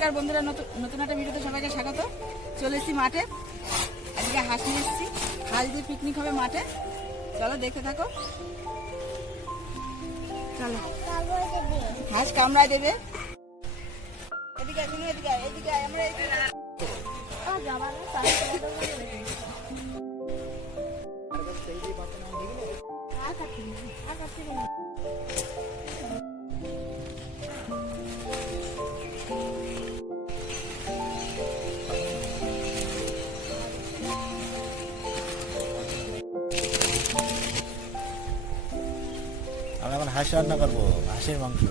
নমস্কার বন্ধুরা, নতুন একটা ভিডিওতে সবাইকে স্বাগত। চলে এসেছি মাঠে, আজকে হাঁস নিয়ে এসেছি। হাঁস দিয়ে পিকনিক হবে মাঠে, চলো দেখতে থাকো। চলো, হাঁস কামড়ায় দেবে। এদিকে আসুন, এদিকে এদিকে আমরা আমরা এখন হাঁস রান্না করবো, হাঁসের মাংস,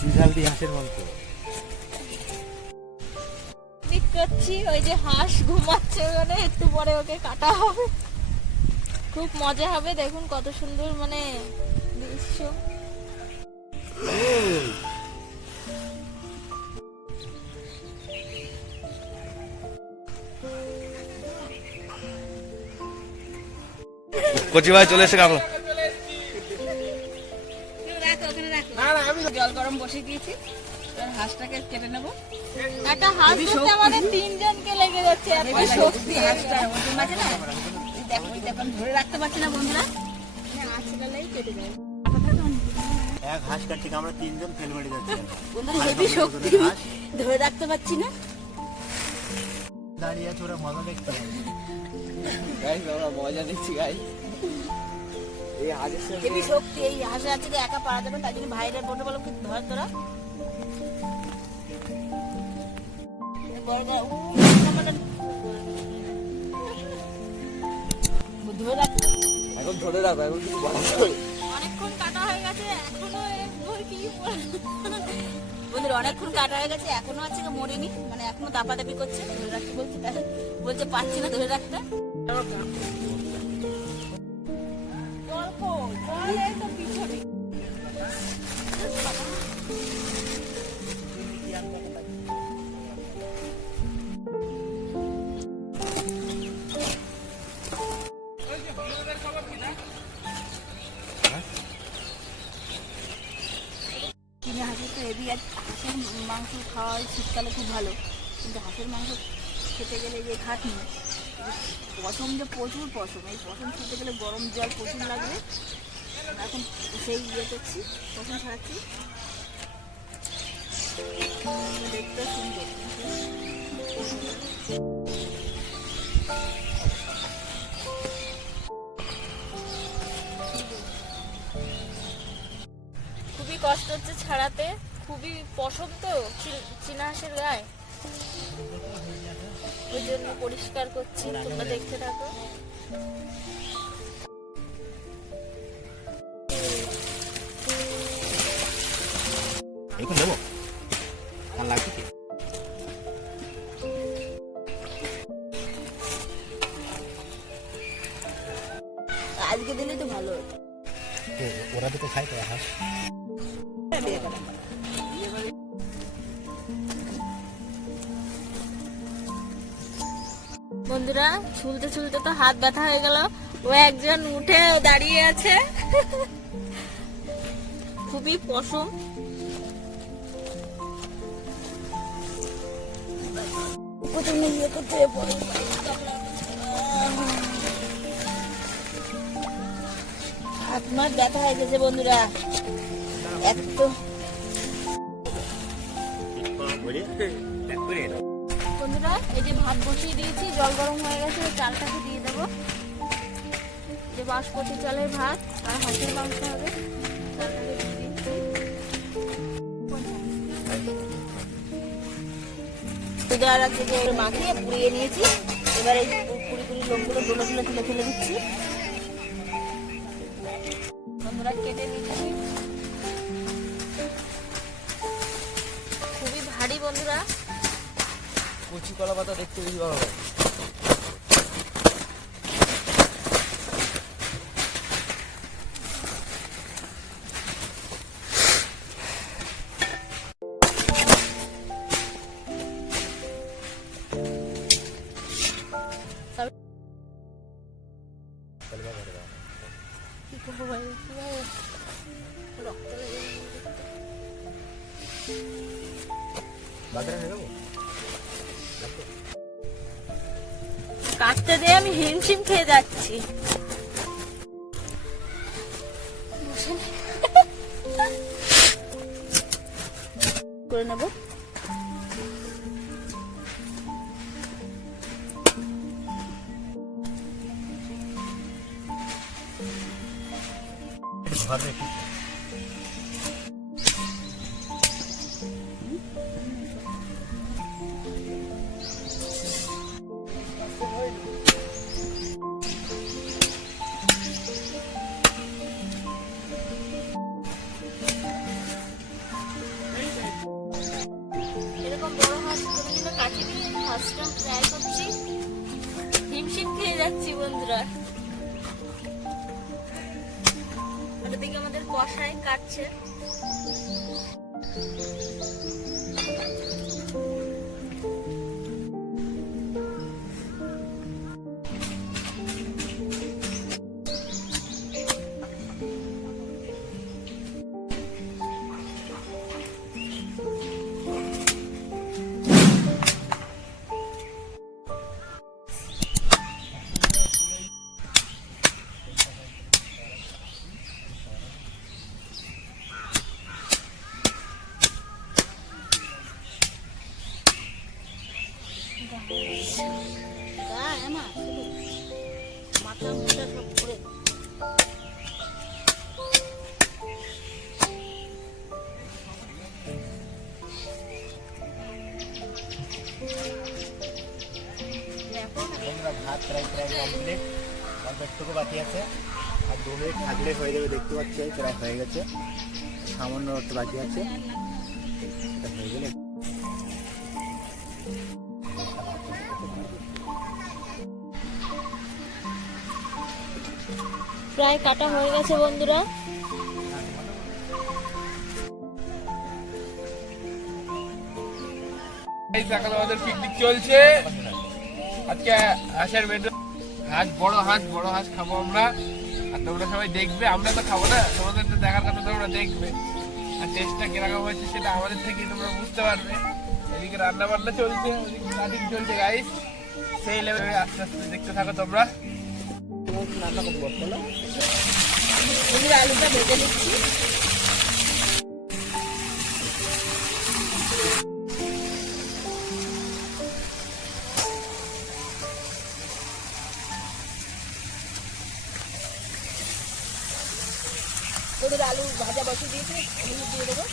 চুঝাল দিয়ে হাঁসের মাংস করছি। ওই যে হাঁস ঘুমাচ্ছে, মানে একটু পরে ওকে কাটা হবে, খুব মজা হবে। দেখুন কত সুন্দর মানে দৃশ্য। কচি ভাই চলে এসে কামড়া। জল গরম বসিয়ে দিয়েছি, হাঁসটাকে কেটে নেবো। একটা হাঁস ধরতে আমাদের তিনজনকে লেগে যাচ্ছে, এত শক্তি হাঁসটা ওজন আছে না, দেখো ধরে রাখতে পারছি না বন্ধুরা, আঁচড়ালেই কেটে যায়। এক হাঁস কাটতে আমরা তিনজন ফেল মেরে যাচ্ছি। বন্ধুরা হেভি শক্তি, ধরে রাখতে পারছি না। দাঁড়িয়ে আছে, ওরা মজা দেখতে হবে। গাইস আমরা মজা নিচ্ছি গাইস। এই হাঁসের সঙ্গে হেভি শক্তি, এই হাঁসের আছে যে একা পারা যাবে, তাই জন্য ভাইদের বলতে বলো ধর তোরা ধরে রাখতে। এখন ধরে রাখো, এখন কিছু বলা অনেকক্ষণ কাটা হয়ে গেছে, এখনো কি বন্ধুরা অনেকক্ষণ কাটা হয়ে গেছে, এখনো আছে মরেনি, মানে এখনো দাপাদাপি করছে। ধরে রাখতে বলছে, তাই বলছে পারছি না ধরে রাখতে। কিনে হাঁসের তো হেভি, হাঁসের মাংস খাওয়া হয় শীতকালে খুব ভালো, কিন্তু হাঁসের মাংস খেতে গেলে যে খাটনি, পশম যে প্রচুর পশম, এই পশম খেতে গেলে গরম জল প্রচুর লাগবে। এখন সেই করছি, পশম ছাড়াচ্ছি, দেখতে সুন্দর। খুবই কষ্ট হচ্ছে ছাড়াতে, খুবই পশম তো চীনা হাঁসের গায়ে, ওই জন্য পরিষ্কার করছি। তোমরা দেখতে থাকো। এখন দেবো আর লাগবে কি? আজকে দিলে তো ভালো হতো। ওরা তো খাই তো হাঁস। বন্ধুরা ছুলতে ছুলতে তো হাত ব্যথা হয়ে গেল, ও একজন উঠে দাঁড়িয়ে আছে, খুবই পশম। হাত মার ব্যথা হয়ে গেছে বন্ধুরা, এত বন্ধুরা এই যে ভাত বসিয়ে দিয়েছি, জল গরম হয়ে গেছে, চালটাকে দিয়ে দেবো। যে বাসমতি চালের ভাত আর হাঁসের মাংস হবে, চালটাকে দিয়ে দিচ্ছি। আর আছে যে মাখিয়ে পুড়িয়ে নিয়েছি, এবার এই কুড়ি কুড়ি লোকগুলো ডোলে ডোলে তুলে ফেলে দিচ্ছি। বন্ধুরা কেটে নিচ্ছি, খুবই ভারী বন্ধুরা। কচি কলা পাতা দেখতে বেশি ভালো লাগে। কি করবো ভাই, রক্ত লেগে কাটতে দিয়ে আমি হিমশিম খেয়ে যাচ্ছি। করে নেব। এরকম বড় হাঁস কোনোদিনও কাটিনি, হাঁসটা ট্রাই করছি, হিমশিম খেয়ে যাচ্ছি বন্ধুরা। ওটা দিকে আমাদের কষাই কাটছে। গায়ে না শুধু মাথা মুখটা সব করে ভাত প্রায় কমপ্লিট, অল্প একটুকু বাকি আছে। আর 2 মিনিট থাকলে হয়ে যাবে। দেখতে পাচ্ছি প্রায় হয়ে গেছে, সামান্য একটু বাকি আছে। এটা হয়ে গেলে প্রায় কাটা হয়ে গেছে বন্ধুরা। সকালে আমাদের পিকনিক চলছে। আজকে হাঁসের মেনু, বড় হাঁস খাবো আমরা। আর তোমরা সবাই দেখবে, আমরা তো খাবো না, তোমাদের তো দেখার কথা, তোমরা দেখবে। আর টেস্টটা কিরকম হয়েছে সেটা আমাদের থেকে তোমরা বুঝতে পারবে। এদিকে রান্না বান্না চলছে, ওদিকে কাটিং চলছে গাইস। সেই লেভেলে আস্তে আস্তে দেখতে থাকো তোমরা। রান্না করবো বলো। আলুটা ভেজে নিচ্ছি। ওদের আলু ভাজা বসিয়ে দিয়েছে, হলুদ দিয়ে দেবো।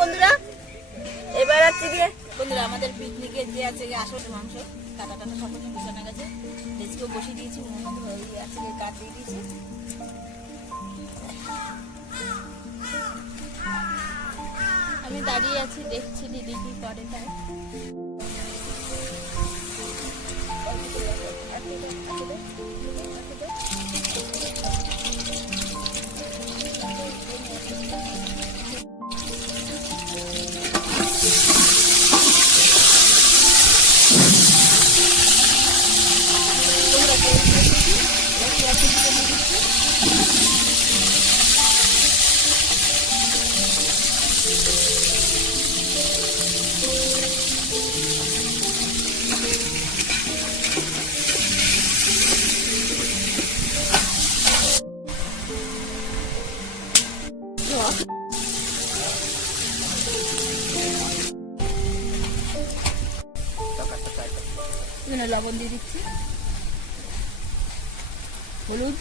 বন্ধুরা এবার আছে গিয়ে বন্ধুরা আমাদের পিকনিকের যে আছে আসল মাংস কাটা টাটা সব কিছু বিছানা গেছে, ডেস্কেও বসিয়ে দিয়েছি, হয়ে আছে কাট দিয়ে দিয়েছি। আমি দাঁড়িয়ে আছি, দেখছি দিদি কি করে তাই। লবণ দিয়ে দিচ্ছি, হলুদ,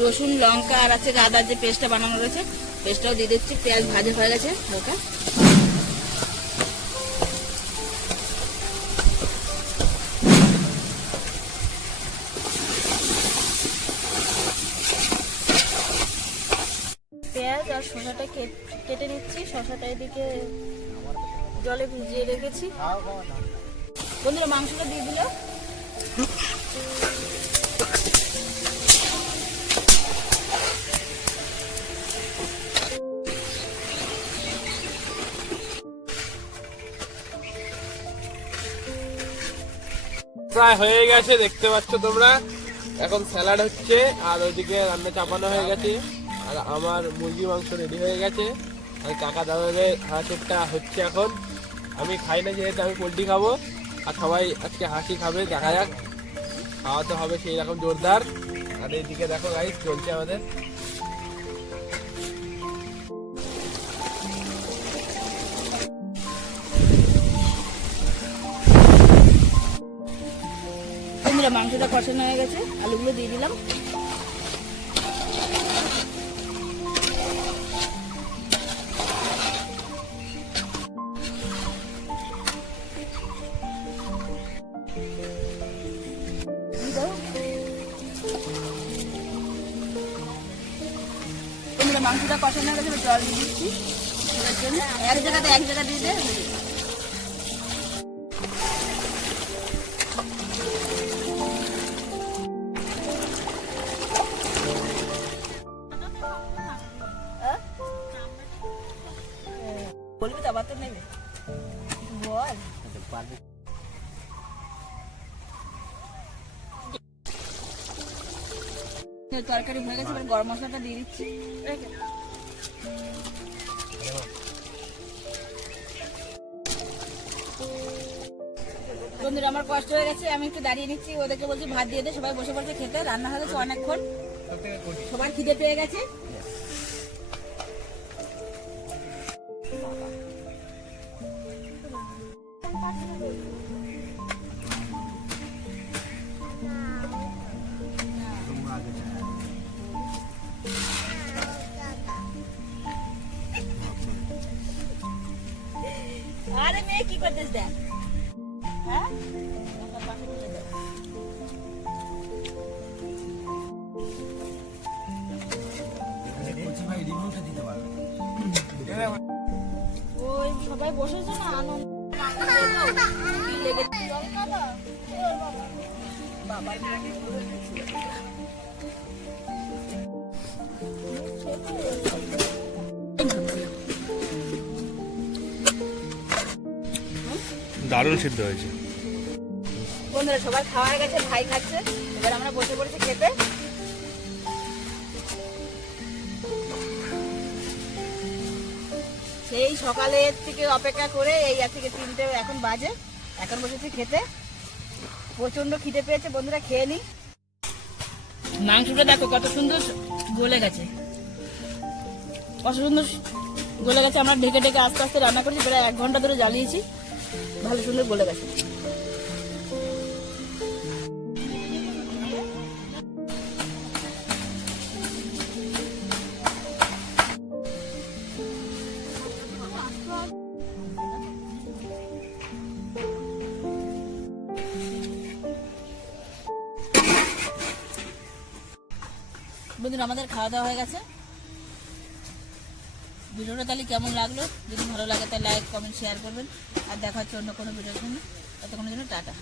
রসুন লঙ্কা আর আছে আদার যে পেস্টটা বানানো রয়েছে পেস্টটাও দিয়ে দিচ্ছি। পেঁয়াজ ভাজা হয়ে গেছে হালকা। শশাটা কেটে নিচ্ছি। শশাটা এদিকে জলে ভিজিয়ে রেখেছি। বন্ধুরা মাংসটা দিয়ে দিল। প্রায় হয়ে গেছে, দেখতে পাচ্ছ তোমরা। এখন স্যালাড হচ্ছে আর ওইদিকে রান্না চাপানো হয়ে গেছে। আর আমার মুরগি মাংস রেডি হয়ে গেছে। আর কাকা দাদাদের হাঁসেরটা হচ্ছে এখন। আমি খাই না যেহেতু, আমি পোলট্রি খাবো। আর সবাই আজকে হাসি খাবে, দেখা যাক। খাওয়াতে হবে সেই রকম জোরদার। আর এইদিকে দেখো গাইস চলছে আমাদের। বন্ধুরা মাংসটা কষানো হয়ে গেছে, আলুগুলো দিয়ে দিলাম। বন্ধুরা মাংসটা কষানো হয়ে গেছে, জল দিয়ে দিচ্ছি। এর জন্য এক জায়গা দিয়ে দেয়। বলবি তো আবার তো নেবে বল। তরকারি হয়ে গেছে, এবার গরম মশলাটা দিয়ে দিচ্ছি। বন্ধুরা আমার কষ্ট হয়ে গেছে, আমি একটু দাঁড়িয়ে নিচ্ছি। ওদেরকে বলছি ভাত দিয়ে দে, সবাই বসে পড়ছে খেতে। রান্না হয়ে গেছে অনেকক্ষণ, সবার খিদে পেয়ে গেছে। আরে মেয়ে কি করতেছ দেখ, হ্যাঁ ওই সবাই বসেছে না, আনন্দ লেগেছে। দারুণ সিদ্ধ হয়েছে। বন্ধুরা সবার খাওয়া হয়ে গেছে, ভাই খাচ্ছে। এবার আমরা বসে পড়েছি খেতে। সেই সকালের থেকে অপেক্ষা করে এই থেকে 3টে এখন বাজে, এখন বসেছি খেতে। প্রচন্ড খিদে পেয়েছে বন্ধুরা, খেয়ে নি। মাংসটা দেখো কত সুন্দর গলে গেছে, কত সুন্দর গলে গেছে। আমরা ঢেকে ঢেকে আস্তে আস্তে রান্না করেছি, প্রায় 1 ঘন্টা ধরে জ্বালিয়েছি। ভালো সুন্দর গলে গেছে। বন্ধুরা আমাদের খাওয়া দাওয়া হয়ে গেছে। ভিডিওটা তাহলে কেমন লাগলো? যদি ভালো লাগে তাহলে লাইক কমেন্ট শেয়ার করবেন। আর দেখা হচ্ছে অন্য কোনো ভিডিওর সঙ্গে। ততক্ষণের জন্য টাটা।